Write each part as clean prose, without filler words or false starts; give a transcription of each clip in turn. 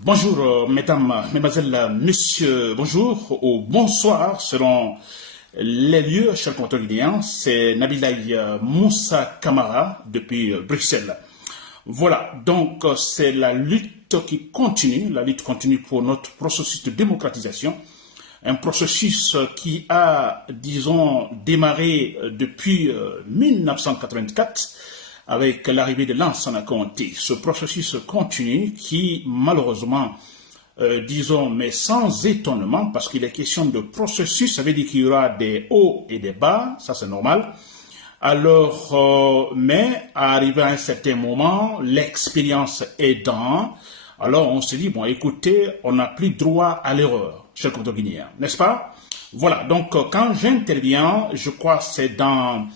Bonjour, mesdames, mesdemoiselles, messieurs, bonjour ou bonsoir selon les lieux, chers compatriotes guinéens. C'est Nabilaï Moussa Kamara depuis Bruxelles. Voilà, donc c'est la lutte qui continue, la lutte continue pour notre processus de démocratisation. Un processus qui a, disons, démarré depuis 1984 avec l'arrivée de Lansana Conté. Ce processus continue qui, malheureusement, disons, mais sans étonnement, parce qu'il est question de processus, ça veut dire qu'il y aura des hauts et des bas, ça c'est normal. Alors, mais arrivé à un certain moment, l'expérience aidant, alors on se dit, bon, écoutez, on n'a plus droit à l'erreur, chers compatriotes guinéens, n'est-ce pas? Voilà, donc quand j'interviens, je crois que c'est dans...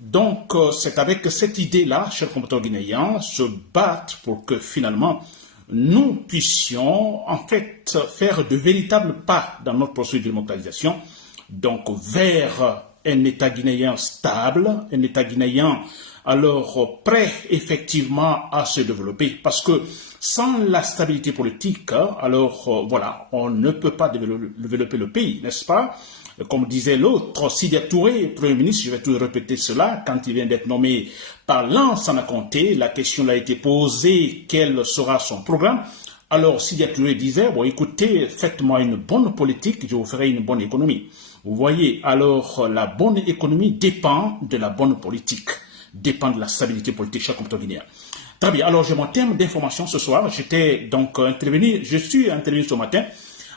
Donc, c'est avec cette idée-là, chers compatriotes guinéens, se battre pour que finalement, nous puissions en fait faire de véritables pas dans notre processus de démocratisation, donc vers un État guinéen stable, un État guinéen alors prêt effectivement à se développer, parce que sans la stabilité politique, alors voilà, on ne peut pas développer le pays, n'est-ce pas? Comme disait l'autre, Sidi Touré, Premier ministre, je vais toujours répéter cela, quand il vient d'être nommé par Lansana Conté, la question a été posée, quel sera son programme? Alors Sidi Touré disait, bon écoutez, faites-moi une bonne politique, je vous ferai une bonne économie. Vous voyez, alors la bonne économie dépend de la bonne politique, dépend de la stabilité politique chaque compatriote guinéen. Très bien, alors j'ai mon thème d'information ce soir, je suis intervenu ce matin.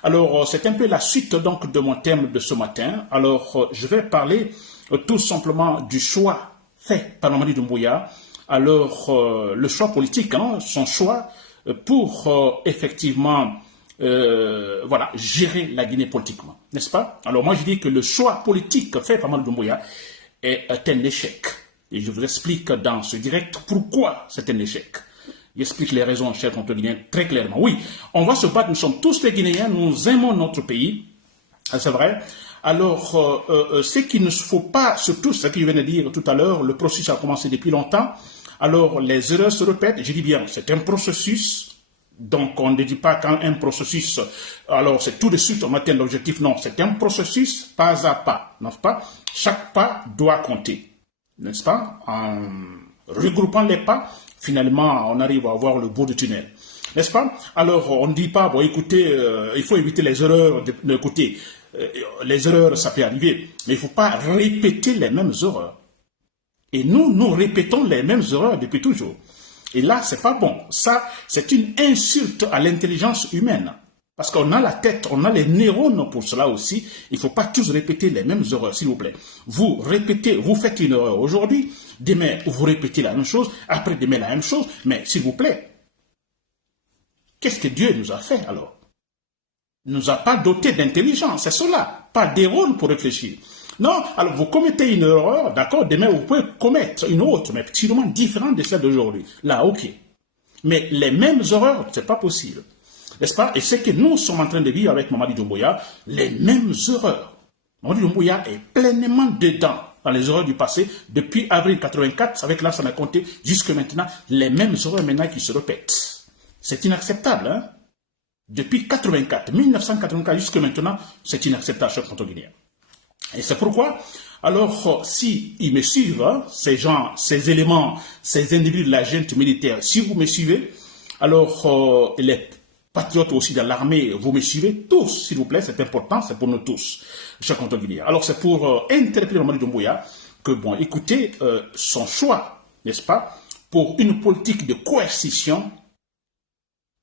Alors, c'est un peu la suite donc de mon thème de ce matin. Alors, je vais parler tout simplement du choix fait par Mamadi Doumbouya. Alors, le choix politique, son choix pour effectivement voilà, gérer la Guinée politiquement, n'est-ce pas? Alors, moi, je dis que le choix politique fait par Mamadi Doumbouya est un échec. Et je vous explique dans ce direct pourquoi c'est un échec. J'explique les raisons, chers compatriotes guinéens, très clairement. Oui, on va se battre, nous sommes tous des Guinéens, nous aimons notre pays, c'est vrai. Alors, ce qu'il ne faut pas, surtout ce que je viens de dire tout à l'heure, le processus a commencé depuis longtemps, alors les erreurs se répètent, je dis bien, c'est un processus, donc on ne dit pas quand un processus, alors c'est tout de suite on atteint l'objectif, non, c'est un processus pas à pas, n'est-ce pas? Chaque pas doit compter, n'est-ce pas? En regroupant les pas, finalement, on arrive à voir le bout du tunnel. N'est-ce pas? Alors, on ne dit pas, bon, écoutez, il faut éviter les erreurs de côté. Les erreurs, ça peut arriver. Mais il ne faut pas répéter les mêmes erreurs. Et nous répétons les mêmes erreurs depuis toujours. Et là, c'est pas bon. Ça, c'est une insulte à l'intelligence humaine. Parce qu'on a la tête, on a les neurones pour cela aussi. Il ne faut pas tous répéter les mêmes erreurs, s'il vous plaît. Vous répétez, vous faites une erreur aujourd'hui, demain vous répétez la même chose, après demain la même chose, mais s'il vous plaît, qu'est-ce que Dieu nous a fait alors? Il ne nous a pas doté d'intelligence, c'est cela, pas des neurones pour réfléchir. Non, alors vous commettez une erreur, d'accord, demain vous pouvez commettre une autre, mais petitement différente de celle d'aujourd'hui. Là, ok. Mais les mêmes erreurs, c'est pas possible. N'est-ce pas? Et c'est que nous sommes en train de vivre avec Mamadi Doumbouya les mêmes erreurs. Mamadi Doumbouya est pleinement dedans dans les erreurs du passé, depuis avril 84, avec Lansana Conté, jusque maintenant, les mêmes erreurs maintenant qui se répètent. C'est inacceptable, hein? Depuis 84, 1984 jusque maintenant, c'est inacceptable, chers compatriotes guinéens. Et c'est pourquoi, alors, si ils me suivent, hein, ces gens, ces éléments, ces individus de la junte militaire, si vous me suivez, alors, les patriotes aussi dans l'armée, vous me suivez tous, s'il vous plaît, c'est important, c'est pour nous tous, chers compatriotes guinéens. Alors, c'est pour interpeller Mamadi Doumbouya que, bon, écoutez, son choix, n'est-ce pas, pour une politique de coercition,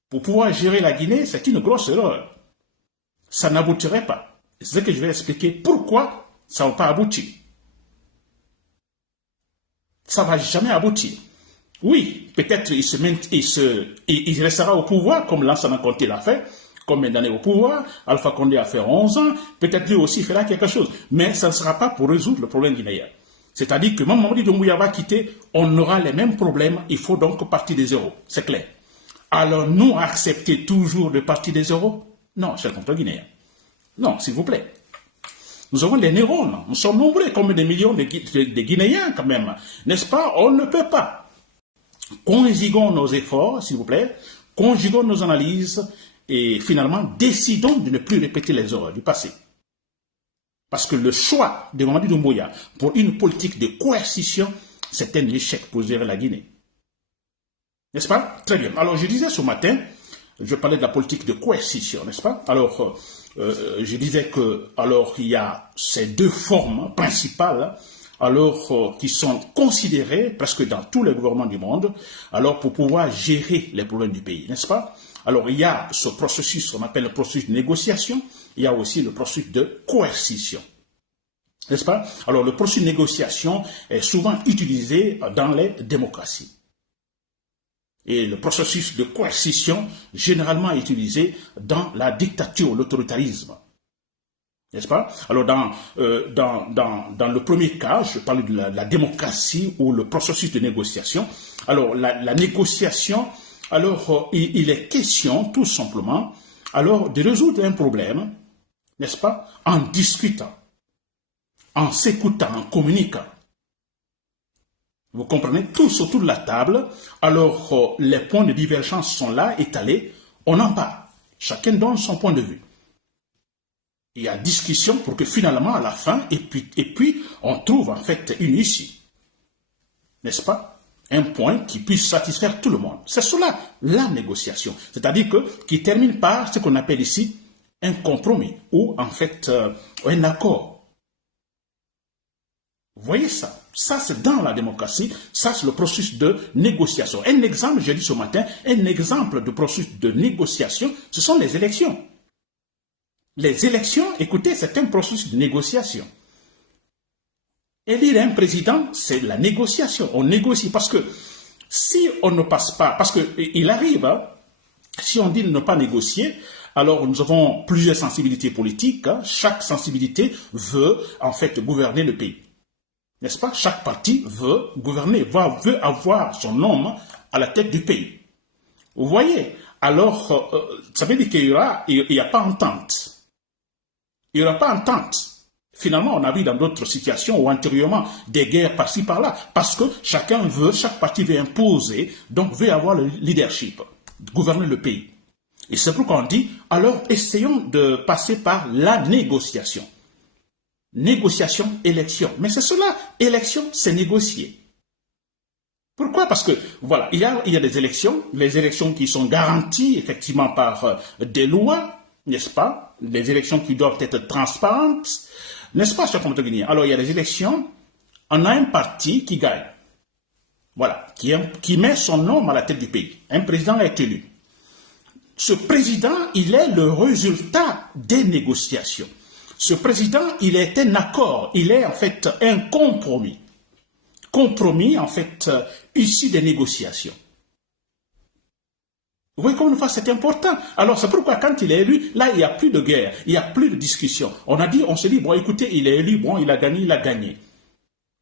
pour pouvoir gérer la Guinée, c'est une grosse erreur. Ça n'aboutirait pas. C'est ce que je vais expliquer pourquoi ça ne va pas aboutir. Ça ne va jamais aboutir. Oui, peut-être il restera au pouvoir, comme Lansana Conté l'a fait, combien d'années au pouvoir, Alpha Condé a fait 11 ans, peut-être lui aussi fera quelque chose, mais ça ne sera pas pour résoudre le problème guinéen. C'est-à-dire que même Mamadi Doumbouya va quitter, on aura les mêmes problèmes, il faut donc partir des zéros, c'est clair. Alors nous accepter toujours de partir des zéros? Non, chers compatriotes guinéens. Non, s'il vous plaît. Nous avons des neurones, nous sommes nombreux, comme des millions de Guinéens quand même, n'est-ce pas? On ne peut pas. Conjuguons nos efforts, s'il vous plaît, conjuguons nos analyses et finalement décidons de ne plus répéter les erreurs du passé. Parce que le choix de Mamadi Doumbouya pour une politique de coercition, c'est un échec pour gérer la Guinée. N'est-ce pas? Très bien. Alors, je disais ce matin, je parlais de la politique de coercition, n'est-ce pas? Alors, je disais que, alors, il y a ces deux formes principales, alors, qui sont considérées presque dans tous les gouvernements du monde, alors, pour pouvoir gérer les problèmes du pays, n'est-ce pas? Alors, il y a ce processus qu'on appelle le processus de négociation, il y a aussi le processus de coercition. N'est-ce pas? Alors, le processus de négociation est souvent utilisé dans les démocraties. Et le processus de coercition, généralement utilisé dans la dictature, l'autoritarisme. N'est-ce pas? Alors, dans le premier cas, je parle de la démocratie ou le processus de négociation. Alors, la négociation, alors, il est question, tout simplement, alors, de résoudre un problème, n'est-ce pas, en discutant, en s'écoutant, en communiquant. Vous comprenez, tous autour de la table, alors les points de divergence sont là, étalés, on en parle. Chacun donne son point de vue. Il y a discussion pour que finalement, à la fin, et puis on trouve en fait une issue. N'est-ce pas? Un point qui puisse satisfaire tout le monde. C'est cela, la négociation. C'est-à-dire qui termine par ce qu'on appelle ici un compromis, ou en fait un accord. Vous voyez ça? Ça, c'est dans la démocratie. Ça, c'est le processus de négociation. Un exemple, j'ai dit ce matin, un exemple de processus de négociation, ce sont les élections. Les élections, écoutez, c'est un processus de négociation. Élire un président, c'est la négociation. On négocie parce que si on ne passe pas, parce qu'il arrive, hein, si on dit ne pas négocier, alors nous avons plusieurs sensibilités politiques. Hein, chaque sensibilité veut en fait gouverner le pays. N'est-ce pas? Chaque parti veut gouverner, veut avoir son homme à la tête du pays. Vous voyez? Alors, ça veut dire qu'il n'y a pas entente. Il n'y aura pas entente. Finalement, on a vu dans d'autres situations ou antérieurement des guerres par-ci par-là, parce que chaque parti veut imposer, donc veut avoir le leadership, gouverner le pays. Et c'est pourquoi on dit, alors essayons de passer par la négociation. Négociation, élection. Mais c'est cela, élection, c'est négocier. Pourquoi? Parce que, voilà, il y a des élections, les élections qui sont garanties effectivement par des lois, n'est-ce pas? Des élections qui doivent être transparentes, n'est-ce pas, cher compatriotes guinéens? Alors, il y a des élections, on a un parti qui gagne. Voilà, qui met son homme à la tête du pays. Un président est élu. Ce président, il est le résultat des négociations. Ce président, il est un accord, il est en fait un compromis. Compromis, en fait, issu des négociations. Vous voyez comme une fois, c'est important. Alors, c'est pourquoi quand il est élu, là, il n'y a plus de guerre, il n'y a plus de discussion. On se dit, bon, écoutez, il est élu, bon, il a gagné.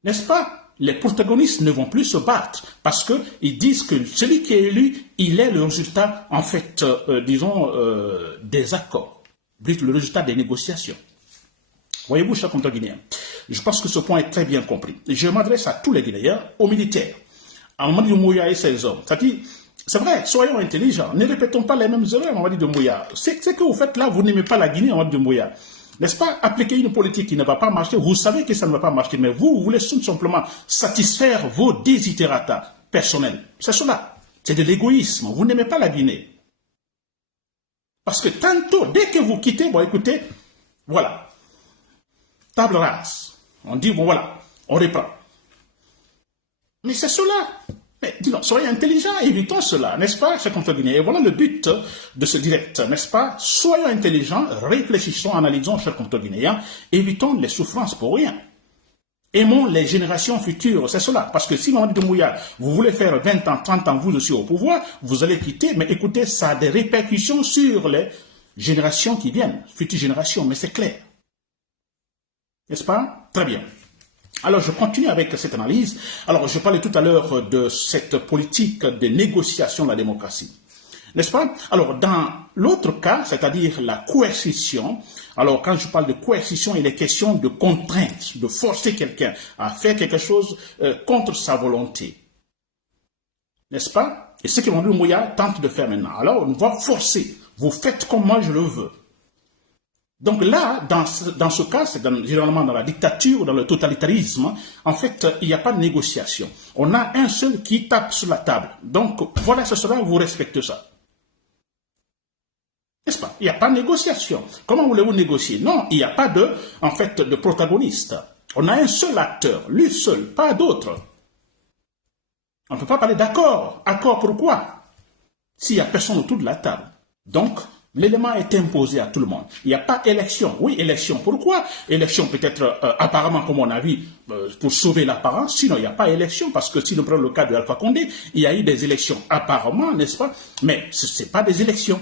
N'est-ce pas? Les protagonistes ne vont plus se battre parce qu'ils disent que celui qui est élu, il est le résultat, en fait, des accords, le résultat des négociations. Voyez-vous, chers compatriotes guinéens, je pense que ce point est très bien compris. Je m'adresse à tous les Guinéens, aux militaires, à Mamadi Doumbouya et ses hommes. C'est-à-dire, c'est vrai, soyons intelligents, ne répétons pas les mêmes erreurs, Mamadi Doumbouya. C'est que vous faites là, vous n'aimez pas la Guinée, Mamadi Doumbouya. N'est-ce pas? Appliquer une politique qui ne va pas marcher, vous savez que ça ne va pas marcher, mais vous voulez tout simplement satisfaire vos desiderata personnels. C'est cela. C'est de l'égoïsme. Vous n'aimez pas la Guinée. Parce que tantôt, dès que vous quittez, bon, écoutez, voilà. Table rase. On dit, bon voilà, on reprend. Mais c'est cela. Mais dis-donc, soyez intelligents, évitons cela, n'est-ce pas, chers compatriotes guinéens? Et voilà le but de ce direct, n'est-ce pas? Soyons intelligents, réfléchissons, analysons, chers compatriotes guinéens, évitons les souffrances pour rien. Aimons les générations futures, c'est cela. Parce que si Mamadi Doumbouya, vous voulez faire 20 ans, 30 ans, vous aussi au pouvoir, vous allez quitter, mais écoutez, ça a des répercussions sur les générations qui viennent, futures générations, mais c'est clair. N'est-ce pas? Très bien. Alors, je continue avec cette analyse. Alors, je parlais tout à l'heure de cette politique de négociation de la démocratie. N'est-ce pas? Alors, dans l'autre cas, c'est-à-dire la coercition, alors quand je parle de coercition, il est question de contrainte, de forcer quelqu'un à faire quelque chose contre sa volonté. n'est-ce pas? Et ce que Mamadou Doumbouya tente de faire maintenant. Alors, on va forcer. Vous faites comme moi je le veux. Donc là, dans ce cas, c'est généralement dans la dictature ou dans le totalitarisme, en fait, il n'y a pas de négociation. On a un seul qui tape sur la table. Donc, voilà, ce sera, vous respectez ça. N'est-ce pas? Il n'y a pas de négociation. Comment voulez-vous négocier? Non, il n'y a pas en fait, de protagoniste. On a un seul acteur, lui seul, pas d'autre. On ne peut pas parler d'accord. Accord pourquoi? S'il n'y a personne autour de la table. Donc, l'élément est imposé à tout le monde. Il n'y a pas élection. Oui, élection. Pourquoi? Élection peut-être apparemment, comme on a vu, pour sauver l'apparence. Sinon, il n'y a pas élection. Parce que si nous prenons le cas de Alpha Condé, il y a eu des élections apparemment, n'est-ce pas? Mais ce n'est pas des élections.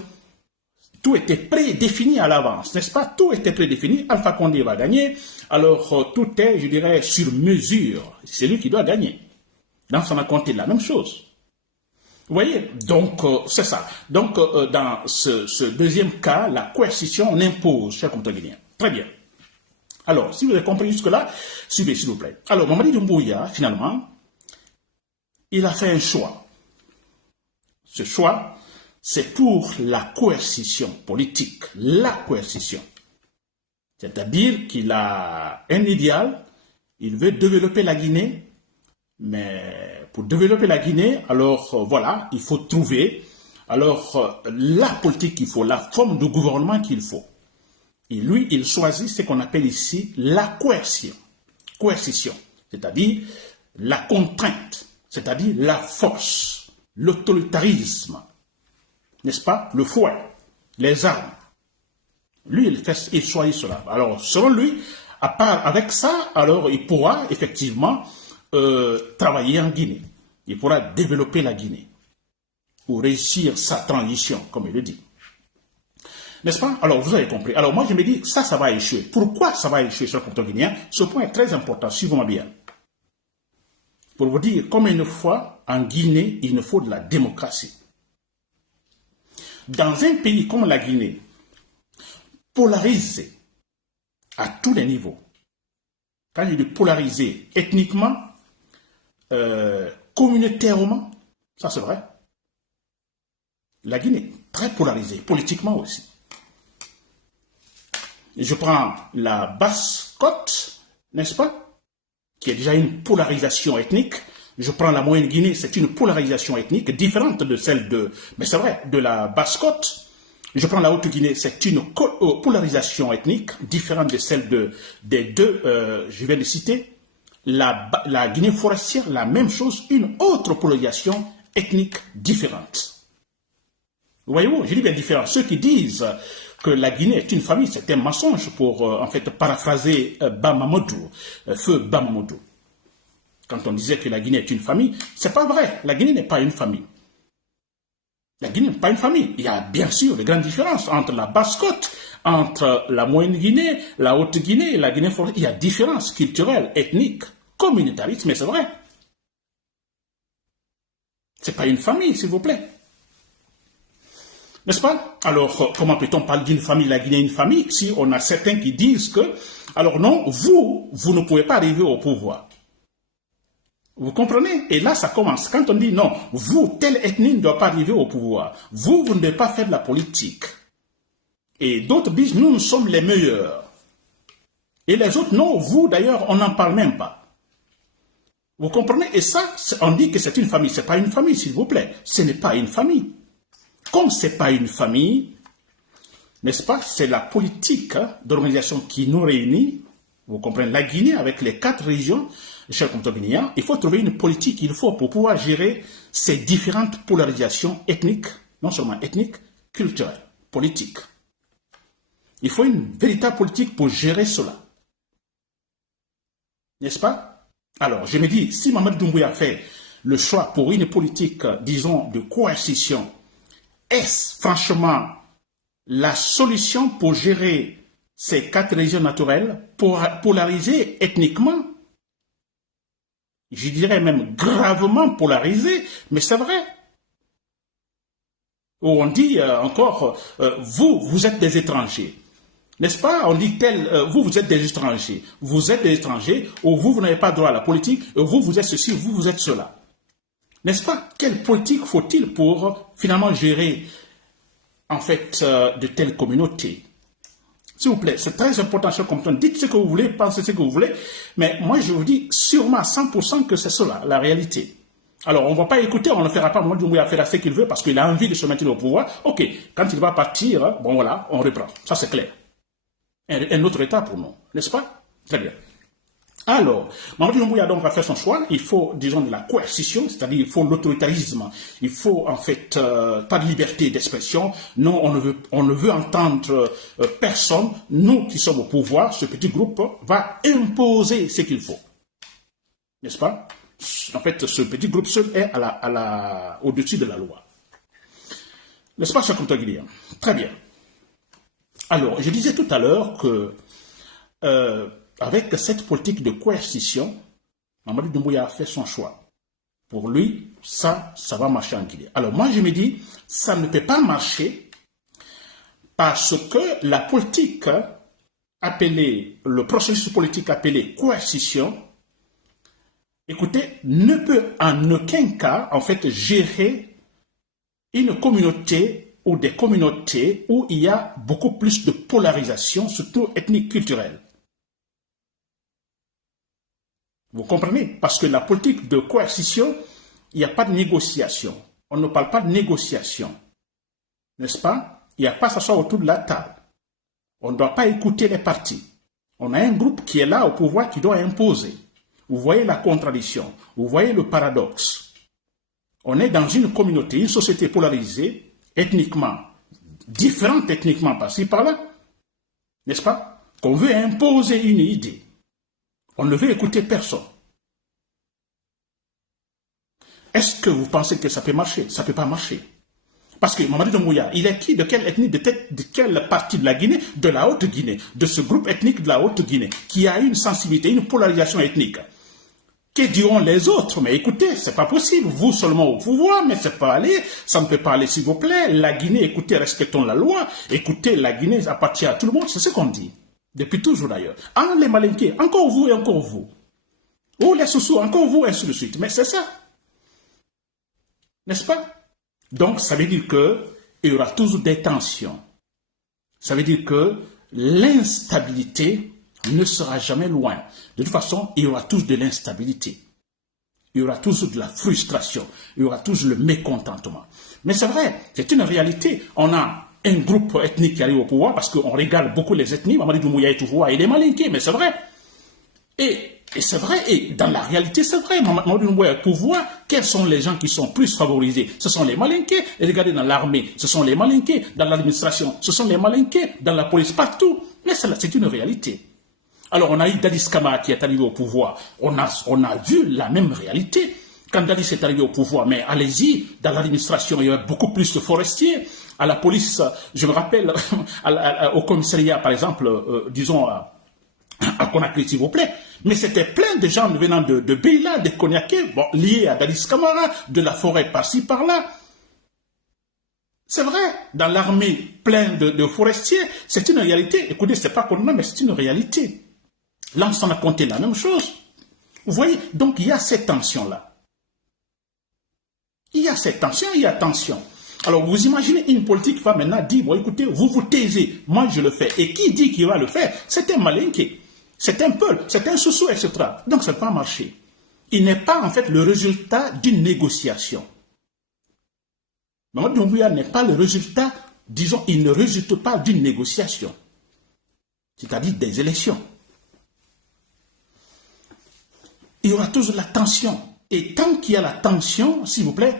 Tout était prédéfini à l'avance, n'est-ce pas? Tout était prédéfini. Alpha Condé va gagner. Alors, tout est, je dirais, sur mesure. C'est lui qui doit gagner. Donc, ça m'a compté la même chose. Vous voyez? Donc, c'est ça. Donc, dans ce deuxième cas, la coercition, on impose, chers compatriotes guinéens. Très bien. Alors, si vous avez compris jusque-là, suivez, s'il vous plaît. Alors, Mamadi Doumbouya, finalement, il a fait un choix. Ce choix, c'est pour la coercition politique. La coercition. C'est-à-dire qu'il a un idéal, il veut développer la Guinée, mais pour développer la Guinée, alors voilà, il faut trouver la politique qu'il faut, la forme de gouvernement qu'il faut. Et lui, il choisit ce qu'on appelle ici la coercition. Coercition, c'est-à-dire la contrainte, c'est-à-dire la force, l'autoritarisme, n'est-ce pas? Le fouet, les armes. Lui, il choisit cela. Alors, selon lui, avec ça, alors il pourra effectivement travailler en Guinée. Il pourra développer la Guinée ou réussir sa transition, comme il le dit. N'est-ce pas? Alors, vous avez compris. Alors, moi, je me dis, ça va échouer. Pourquoi ça va échouer sur le continent guinéen? Ce point est très important, suivez-moi bien. Pour vous dire, comme une fois, en Guinée, il nous faut de la démocratie. Dans un pays comme la Guinée, polarisé à tous les niveaux, quand je dis polarisé ethniquement, communautairement, ça c'est vrai. La Guinée, très polarisée, politiquement aussi. Je prends la Basse-Côte, n'est-ce pas, qui est déjà une polarisation ethnique. Je prends la Moyenne Guinée, c'est une polarisation ethnique différente de celle mais c'est vrai, de la Basse-Côte. Je prends la Haute-Guinée, c'est une polarisation ethnique différente de celle des deux, je viens de citer. La Guinée forestière, la même chose, une autre polarisation ethnique différente. Voyez-vous, je dis bien différent. Ceux qui disent que la Guinée est une famille, c'est un mensonge pour, en fait, paraphraser Bamamadou, feu Bamamadou. Quand on disait que la Guinée est une famille, c'est pas vrai. La Guinée n'est pas une famille. La Guinée n'est pas une famille. Il y a bien sûr de grandes différences entre la Basse-Côte, entre la Moyenne Guinée, la Haute-Guinée et la Guinée forestière. Il y a différences culturelles, ethniques, communautaristes, mais c'est vrai. C'est pas une famille, s'il vous plaît. N'est-ce pas? Alors, comment peut-on parler d'une famille, la Guinée est une famille, si on a certains qui disent que, alors non, vous ne pouvez pas arriver au pouvoir. Vous comprenez? Et là, ça commence. Quand on dit non, vous, telle ethnie ne doit pas arriver au pouvoir. Vous ne devez pas faire de la politique. Et d'autres disent, nous sommes les meilleurs. Et les autres, non, vous, d'ailleurs, on n'en parle même pas. Vous comprenez? Et ça, on dit que c'est une famille. Ce n'est pas une famille, s'il vous plaît. Ce n'est pas une famille. Comme ce n'est pas une famille, n'est-ce pas? C'est la politique d'organisation qui nous réunit. Vous comprenez? La Guinée, avec les 4 régions, chers compatriotes guinéens, il faut trouver une politique, il faut pour pouvoir gérer ces différentes polarisations ethniques, non seulement ethniques, culturelles, politiques. Il faut une véritable politique pour gérer cela. N'est-ce pas? Alors, je me dis, si Mamadi Doumbouya fait le choix pour une politique, disons, de coercition, est-ce franchement la solution pour gérer ces 4 régions naturelles, polarisées ethniquement? Je dirais même gravement polarisées, mais c'est vrai. Où on dit encore, vous êtes des étrangers. N'est-ce pas? On dit vous êtes des étrangers. Vous êtes des étrangers, ou vous n'avez pas droit à la politique, ou vous êtes ceci, vous êtes cela. N'est-ce pas? Quelle politique faut-il pour finalement gérer en fait de telles communautés? S'il vous plaît, c'est très important, chers compatriotes. Dites ce que vous voulez, pensez ce que vous voulez, mais moi je vous dis sûrement à 100% que c'est cela, la réalité. Alors, on ne va pas écouter, on ne fera pas Mamadou Doumbouya faire ce qu'il veut parce qu'il a envie de se maintenir au pouvoir. Ok, quand il va partir, bon voilà, on reprend. Ça c'est clair. Un autre état pour nous, n'est-ce pas? Très bien. Alors, Mamadou Doumbouya donc a fait son choix. Il faut, disons, de la coercition, c'est-à-dire il faut l'autoritarisme. Il faut en fait pas de liberté d'expression. Non, on ne veut entendre personne. Nous qui sommes au pouvoir, ce petit groupe va imposer ce qu'il faut, n'est-ce pas? En fait, ce petit groupe seul est au-dessus de la loi. N'est-ce pas, cher compteur guinéen? Très bien. Alors, je disais tout à l'heure que avec cette politique de coercition, Mamadou Doumbouya a fait son choix. Pour lui, ça va marcher en Guinée. Alors moi, je me dis, ça ne peut pas marcher parce que la politique appelée, le processus politique appelé coercition, écoutez, ne peut en aucun cas, en fait, gérer une communauté ou des communautés où il y a beaucoup plus de polarisation, surtout ethnique, culturelle. Vous comprenez? Parce que la politique de coercition, il n'y a pas de négociation. On ne parle pas de négociation. N'est-ce pas? Il n'y a pas à s'asseoir autour de la table. On ne doit pas écouter les partis. On a un groupe qui est là au pouvoir qui doit imposer. Vous voyez la contradiction. Vous voyez le paradoxe. On est dans une communauté, une société polarisée, ethniquement, différente ethniquement par-ci, par-là. N'est-ce pas? Qu'on veut imposer une idée. On ne veut écouter personne. Est-ce que vous pensez que ça peut marcher? Ça ne peut pas marcher. Parce que Mamadou Doumbouya, il est qui? De quelle ethnie? De quelle partie de la Guinée? De la Haute-Guinée. De ce groupe ethnique de la Haute-Guinée, qui a une sensibilité, une polarisation ethnique. Que diront les autres? Mais écoutez, c'est pas possible. Vous seulement au pouvoir, mais c'est pas aller. Ça ne peut pas aller, s'il vous plaît. La Guinée, écoutez, respectons la loi. Écoutez, la Guinée appartient à tout le monde. C'est ce qu'on dit. Depuis toujours d'ailleurs. Ah, les Malinqués, encore vous et encore vous. Ou les Soussous, encore vous, et ainsi de suite. Mais c'est ça. N'est-ce pas? Donc, ça veut dire qu'il y aura toujours des tensions. Ça veut dire que l'instabilité ne sera jamais loin. De toute façon, il y aura toujours de l'instabilité. Il y aura toujours de la frustration. Il y aura toujours le mécontentement. Mais c'est vrai, c'est une réalité. On a un groupe ethnique qui arrive au pouvoir parce qu'on régale beaucoup les ethnies. Mamadou Doumbouya est au pouvoir, il est malinqué, mais c'est vrai. Et c'est vrai, et dans la réalité, c'est vrai. Mamadou Doumbouya est au pouvoir. Quels sont les gens qui sont plus favorisés? Ce sont les malinqués. Et regardez dans l'armée, ce sont les malinqués. Dans l'administration, ce sont les malinqués. Dans la police, partout. Mais c'est une réalité. Alors on a eu Dadis Camara qui est arrivé au pouvoir. On a vu la même réalité. Quand Dadis est arrivé au pouvoir, mais allez-y, dans l'administration, il y avait beaucoup plus de forestiers. À la police, je me rappelle, au commissariat, par exemple, disons, à Conakry, s'il vous plaît, mais c'était plein de gens venant de Beila, de Konyaké, bon, liés à Dadis Camara, de la forêt par-ci, par-là. C'est vrai, dans l'armée, plein de forestiers, c'est une réalité. Écoutez, c'est pas qu'on a, mais c'est une réalité. Là, on a compté la même chose. Vous voyez, donc il y a cette tension-là. Il y a cette tension, il y a tension. Alors, vous imaginez une politique qui va maintenant dire, bon, écoutez, vous vous taisez, moi je le fais. Et qui dit qu'il va le faire? C'est un malinqué, c'est un peul, c'est un sous-sous, etc. Donc, ça ne peut pas marcher. Il n'est pas, en fait, le résultat d'une négociation. Mamadou Doumbouya n'est pas le résultat, disons, il ne résulte pas d'une négociation. C'est-à-dire des élections. Il y aura toujours la tension. Et tant qu'il y a la tension, s'il vous plaît,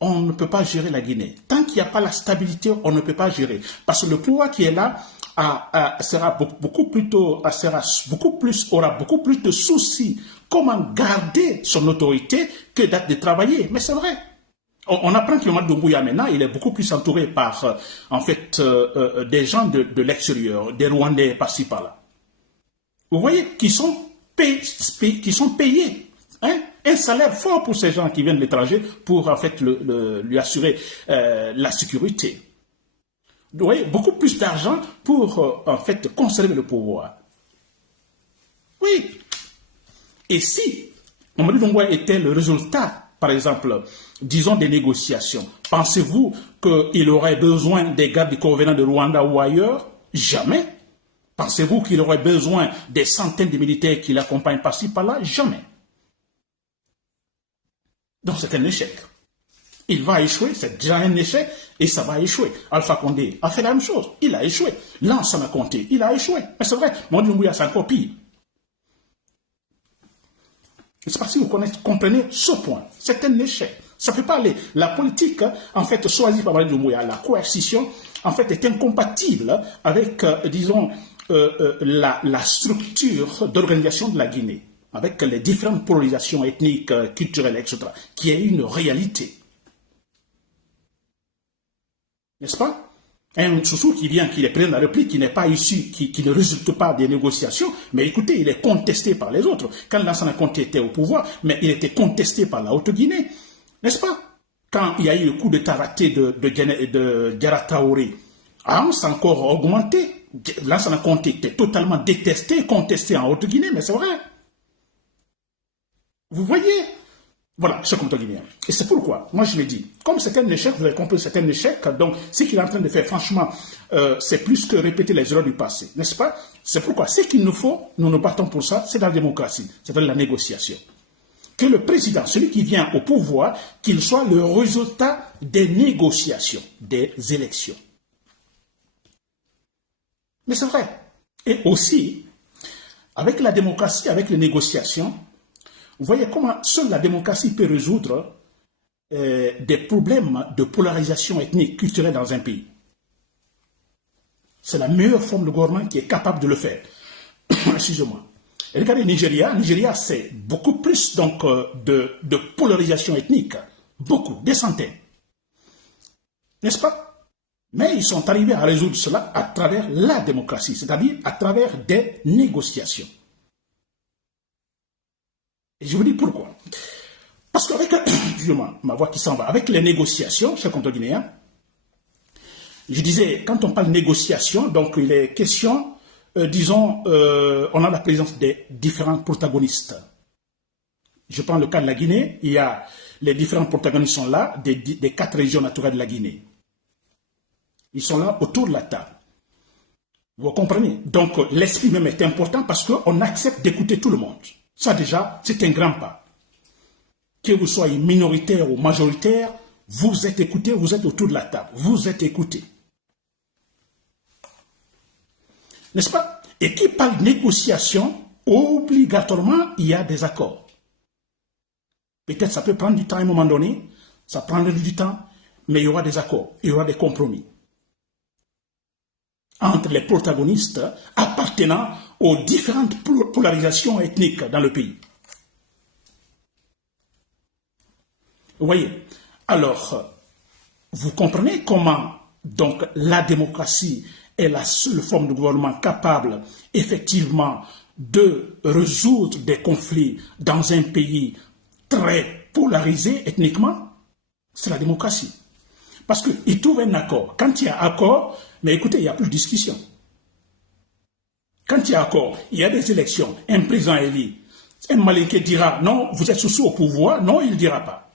on ne peut pas gérer la Guinée. Tant qu'il n'y a pas la stabilité, on ne peut pas gérer. Parce que le pouvoir qui est là aura beaucoup plus de soucis. Comment garder son autorité que de travailler. Mais c'est vrai. On apprend que Mamadou Doumbouya maintenant, il est beaucoup plus entouré par, en fait, des gens de l'extérieur, des Rwandais par-ci par-là. Vous voyez, qui sont payés. Hein? Un salaire fort pour ces gens qui viennent de l'étranger pour en fait lui assurer la sécurité. Vous voyez, beaucoup plus d'argent pour en fait conserver le pouvoir. Oui. Et si Mamadou Doumbouya était le résultat, par exemple, disons des négociations, pensez-vous qu'il aurait besoin des gardes du corps venant de Rwanda ou ailleurs? Jamais. Pensez-vous qu'il aurait besoin des centaines de militaires qui l'accompagnent par-ci, par-là? Jamais. Donc c'est un échec. Il va échouer, c'est déjà un échec et ça va échouer. Alpha Condé a fait la même chose, il a échoué. Lansana Conté, il a échoué. Mais c'est vrai, Mamadi Doumbouya, c'est encore pire. C'est parce que vous comprenez ce point. C'est un échec. Ça ne peut pas aller. La politique, en fait, choisie par Mamadi Doumbouya, la coercition, en fait, est incompatible avec, disons, la structure d'organisation de la Guinée, avec les différentes polarisations ethniques, culturelles, etc., qui est une réalité. N'est-ce pas? Un Soussou qui vient, qui est président de la République, qui n'est pas issu, qui ne résulte pas des négociations, mais écoutez, il est contesté par les autres. Quand Lansana Conté était au pouvoir, mais il était contesté par la Haute-Guinée, n'est-ce pas? Quand il y a eu le coup d'état raté de Diarra Traoré, ça a encore augmenté. Lansana Conté était totalement détesté, contesté en Haute-Guinée, mais c'est vrai. Vous voyez? Voilà, ce compte guinéen. Et c'est pourquoi, moi je l'ai dit, comme c'est un échec, vous avez compris, c'est un échec, donc ce qu'il est en train de faire, franchement, c'est plus que répéter les erreurs du passé, n'est-ce pas? C'est pourquoi, ce qu'il nous faut, nous nous battons pour ça, c'est la démocratie, c'est-à-dire la négociation. Que le président, celui qui vient au pouvoir, qu'il soit le résultat des négociations, des élections. Mais c'est vrai. Et aussi, avec la démocratie, avec les négociations, vous voyez comment seule la démocratie peut résoudre des problèmes de polarisation ethnique, culturelle dans un pays. C'est la meilleure forme de gouvernement qui est capable de le faire. Excusez-moi. Regardez Nigeria. Nigeria, c'est beaucoup plus donc, de polarisation ethnique. Beaucoup, des centaines. N'est-ce pas? Mais ils sont arrivés à résoudre cela à travers la démocratie, c'est-à-dire à travers des négociations. Et je vous dis pourquoi. Parce qu'avec, excusez-moi, ma voix qui s'en va, avec les négociations, chers compatriotes guinéens, je disais, quand on parle de négociation, donc il est question, disons, on a la présence des différents protagonistes. Je prends le cas de la Guinée, il y a les différents protagonistes sont là, des 4 régions naturelles de la Guinée. Ils sont là autour de la table. Vous comprenez? Donc l'esprit même est important parce qu'on accepte d'écouter tout le monde. Ça déjà, c'est un grand pas. Que vous soyez minoritaire ou majoritaire, vous êtes écouté, vous êtes autour de la table. Vous êtes écouté. N'est-ce pas? Et qui parle de négociation, obligatoirement, il y a des accords. Peut-être ça peut prendre du temps à un moment donné, ça prendra du temps, mais il y aura des accords, il y aura des compromis entre les protagonistes appartenant aux différentes polarisations ethniques dans le pays. Vous voyez? Alors, vous comprenez comment donc la démocratie est la seule forme de gouvernement capable effectivement de résoudre des conflits dans un pays très polarisé ethniquement? C'est la démocratie. Parce qu'ils trouvent un accord. Quand il y a accord, mais écoutez, il n'y a plus de discussion. Quand il y a accord, il y a des élections, un président élu, un Malinké dira non, vous êtes sous au pouvoir, non, il ne dira pas.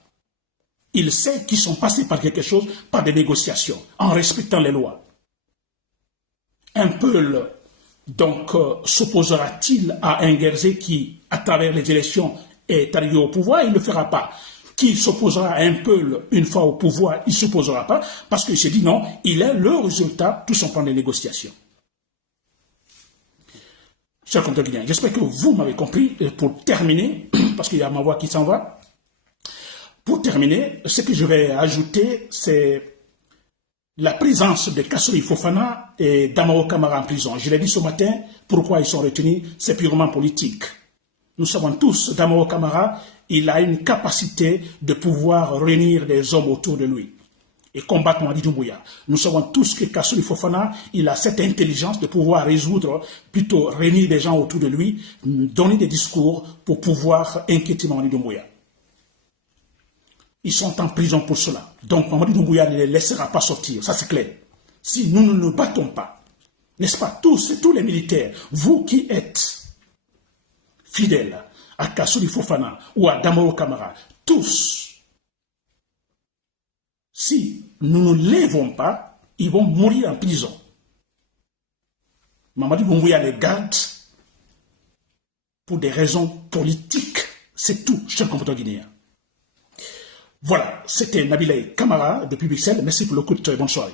Il sait qu'ils sont passés par quelque chose, par des négociations, en respectant les lois. Un peuple, donc, s'opposera-t-il à un Guerzé qui, à travers les élections, est arrivé au pouvoir? Il ne le fera pas. Qui s'opposera à un peuple une fois au pouvoir, il ne s'opposera pas, parce qu'il s'est dit non, il est le résultat tout simplement des négociations. Chers compatriotes guinéens, j'espère que vous m'avez compris. Pour terminer, parce qu'il y a ma voix qui s'en va, pour terminer, ce que je vais ajouter, c'est la présence de Kassory Fofana et d'Amaro Camara en prison. Je l'ai dit ce matin, pourquoi ils sont retenus, c'est purement politique. Nous savons tous, d'Amaro Camara, il a une capacité de pouvoir réunir des hommes autour de lui et combattre Mamadi Doumbouya. Nous savons tous que Kassory Fofana, il a cette intelligence de pouvoir résoudre, plutôt réunir des gens autour de lui, donner des discours pour pouvoir inquiéter Mamadi Doumbouya. Ils sont en prison pour cela. Donc Mamadi Doumbouya ne les laissera pas sortir, ça c'est clair. Si nous ne nous battons pas, n'est-ce pas, tous les militaires, vous qui êtes fidèles à Kassory Fofana ou à Damaro Camara, tous Si nous ne les lèvons pas, ils vont mourir en prison. Mamadi Doumbouya les garde pour des raisons politiques. C'est tout, chers compatriotes guinéens. Voilà, c'était Nabilay Kamara depuis Bruxelles. Merci pour l'écoute. Bonne soirée.